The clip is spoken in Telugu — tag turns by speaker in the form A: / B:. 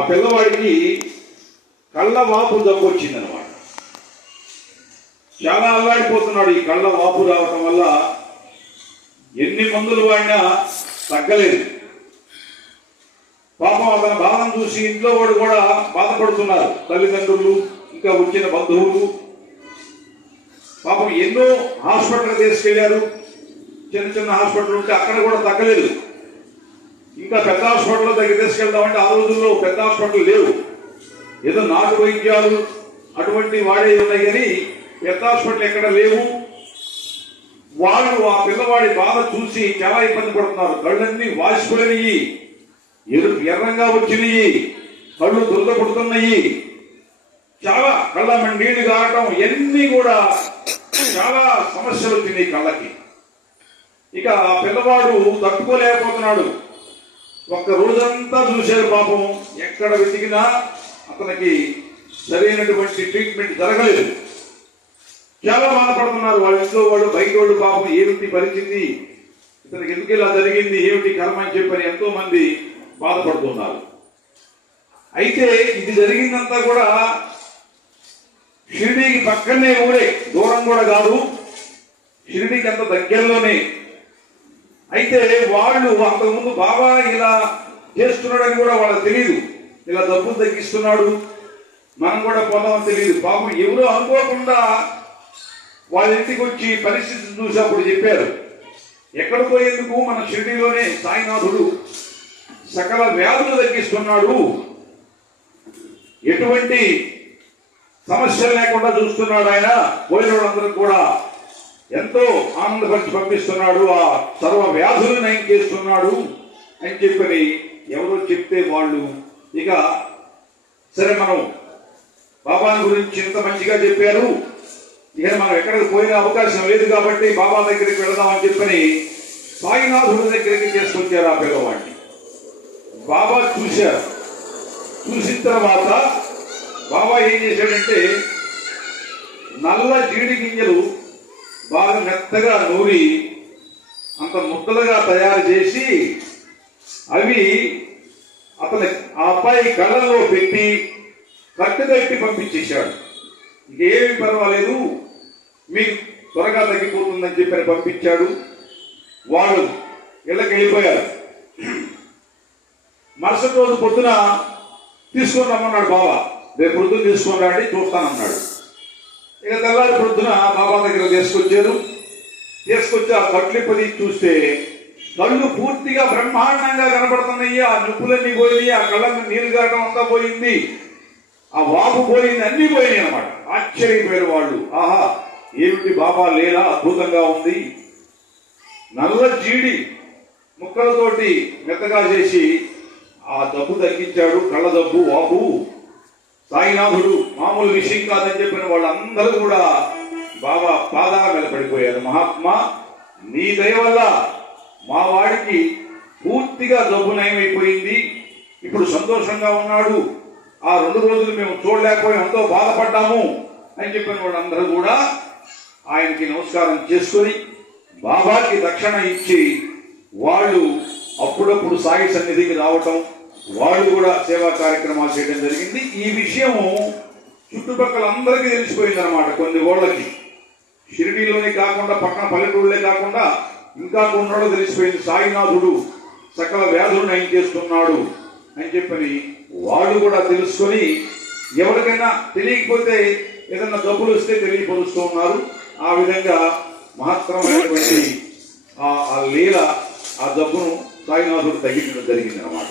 A: ఆ పిల్లవాడికి కళ్ళ వాపు జబ్బు వచ్చిందనమాట చాలా అల్లాడిపోతున్నాడు ఈ కళ్ళ వాపు రావటం వల్ల. ఎన్ని మందులు వాడినా తగ్గలేదు. పాపం అతని బాధను చూసి ఇంట్లో వాడు కూడా బాధపడుతున్నారు. తల్లిదండ్రులు ఇంకా వచ్చిన బంధువులు. పాపం ఎన్నో హాస్పిటల్ తీసుకెళ్ళారు. చిన్న చిన్న హాస్పిటల్ ఉంటే అక్కడ కూడా తగ్గలేదు. ఇంకా పెద్ద హాస్పిటల్ దగ్గర తీసుకెళ్దామంటే ఆ రోజుల్లో పెద్ద హాస్పిటల్ లేవు. ఏదో నాటు వైద్యాలు అటువంటి వాడే ఉన్నాయి కానీ పెద్ద హాస్పిటల్ ఎక్కడ లేవు. వాళ్ళు ఆ పిల్లవాడి బాధ చూసి చాలా ఇబ్బంది పడుతున్నారు. కళ్ళన్నీ వాసిపోయినాయి. ఎరుపు ఎర్రంగా వచ్చినాయి. కళ్ళు దురద పుడుతున్నాయి. చాలా కళ్ళ నీళ్ళు కారటం ఇవన్నీ కూడా చాలా సమస్యలు వచ్చినాయి కళ్ళకి. ఇక ఆ పిల్లవాడు తట్టుకోలేకపోతున్నాడు. ఒక్క రోజంతా చూశారు పాపం. ఎక్కడ వెతికినా అతనికి సరైనటువంటి ట్రీట్మెంట్ జరగలేదు. చాలా బాధపడుతున్నారు. వాళ్ళ ఇంట్లో వాళ్ళు బయట వాళ్ళు పాపం ఏమిటి పరిచింది ఇతనికి ఎందుకు ఇలా జరిగింది? ఏమిటి కర్మ అని చెప్పని ఎంతో మంది బాధపడుతున్నారు. అయితే ఇది జరిగిందంతా కూడా షిరిడీకి పక్కనే ఊరే. దూరం కూడా కాదు. షిరిడీకి అంత దగ్గరలోనే. అయితే వాళ్ళు అంతకుముందు బాబా ఇలా చేస్తున్నాడని కూడా వాళ్ళకి తెలియదు ఇలా డబ్బులు తగ్గిస్తున్నాడు. మనం కూడా పోదామని తెలియదు బాబు ఎవరో అనుకోకుండా వాళ్ళ ఇంటికి వచ్చి పరిస్థితిని చూసి అప్పుడు చెప్పారు. ఎక్కడ పోయేందుకు మన షిరిడిలోనే సాయినాథుడు సకల వ్యాధులు తగ్గిస్తున్నాడు. ఎటువంటి సమస్యలు లేకుండా చూస్తున్నాడు ఆయన. పోయిన వాళ్ళందరూ కూడా ఎంతో ఆనందపరిచి పంపిస్తున్నాడు ఆ సర్వ వ్యాధులను నయం చేస్తున్నాడు అని చెప్పని ఎవరో చెప్తే వాళ్ళు ఇక సరే మనం బాబాని గురించి ఇంత మంచిగా చెప్పారు. ఇక మనం ఎక్కడికి పోయిన అవకాశం లేదు కాబట్టి బాబా దగ్గరికి వెళదామని చెప్పని సాయినాథుడి దగ్గరికి చేసుకొచ్చారు ఆ పిల్లవాడిని. బాబా చూశారు. చూసిన తర్వాత బాబా ఏం చేశాడంటే నల్ల జీడి గింజలు బాగా మెత్తగా నూరి అంత ముద్దలుగా తయారు చేసి అవి అతని ఆ అబ్బాయి కళ్ళల్లో పెట్టి కట్టుకట్టి పంపించేశాడు. ఇంకేమి పర్వాలేదు. మీకు త్వరగా తగ్గిపోతుందని చెప్పని పంపించాడు. వాడు ఇళ్ళకి వెళ్ళిపోయారు. మరుసటి రోజు పొద్దున తీసుకొని రమ్మన్నాడు బాబా రేపు పొద్దున్న తీసుకొని చూస్తానన్నాడు. ఇక తెల్లారి పొద్దున బాబా దగ్గర తీసుకొచ్చారు. తీసుకొచ్చి ఆ కట్లిపది చూస్తే కళ్ళు పూర్తిగా బ్రహ్మాండంగా కనపడుతున్నాయి. ఆ నొప్పులన్నీ పోయినాయి ఆ కళ్ళకు నీళ్ళు కారడం అంతా పోయింది. ఆ వాపు పోయింది అన్ని పోయినాయి అనమాట ఆశ్చర్యపోయారు వాళ్ళు. ఆహా ఏమిటి బాబా లేలా అద్భుతంగా ఉంది. నల్ల జీడి ముక్కలతోటి మెత్తగా చేసి ఆ దబ్బు తగ్గించాడు. కళ్ళ దబ్బు వాపు. సాయినాథుడు మామూలు విషయం కాదని చెప్పిన వాళ్ళందరూ కూడా బాబా పాదాల మీద పడిపోయారు. మహాత్మా నీ దయ వల్ల మా వాడికి పూర్తిగా జబ్బు నయమైపోయింది. ఇప్పుడు సంతోషంగా ఉన్నాడు. ఆ రెండు రోజులు మేము చూడలేకపోయి ఎంతో బాధపడ్డాము అని చెప్పిన వాళ్ళందరూ కూడా ఆయనకి నమస్కారం చేసుకొని బాబాకి రక్షణ ఇచ్చి వాళ్ళు అప్పుడప్పుడు సాయి సన్నిధికి రావటం వాళ్ళు కూడా సేవా కార్యక్రమాలు చేయడం జరిగింది. ఈ విషయము చుట్టుపక్కల అందరికీ తెలిసిపోయింది అనమాట కొన్ని ఓళ్ళకి. షిరిడీలోనే కాకుండా పక్కన పల్లెటూళ్ళే కాకుండా ఇంకా కొన్నాళ్ళు తెలిసిపోయింది. సాయినాథుడు సకల వ్యాధులు నయం చేస్తున్నాడు అని చెప్పని వాళ్ళు కూడా తెలుసుకొని ఎవరికైనా తెలియకపోతే ఏదైనా డబ్బులు వస్తే తెలియపరుస్తూ ఉన్నారు. ఆ విధంగా మహత్తరమైనటువంటి ఆ ఆ లీల ఆ డబ్బును సాయినాథుడు తగ్గించడం జరిగింది అనమాట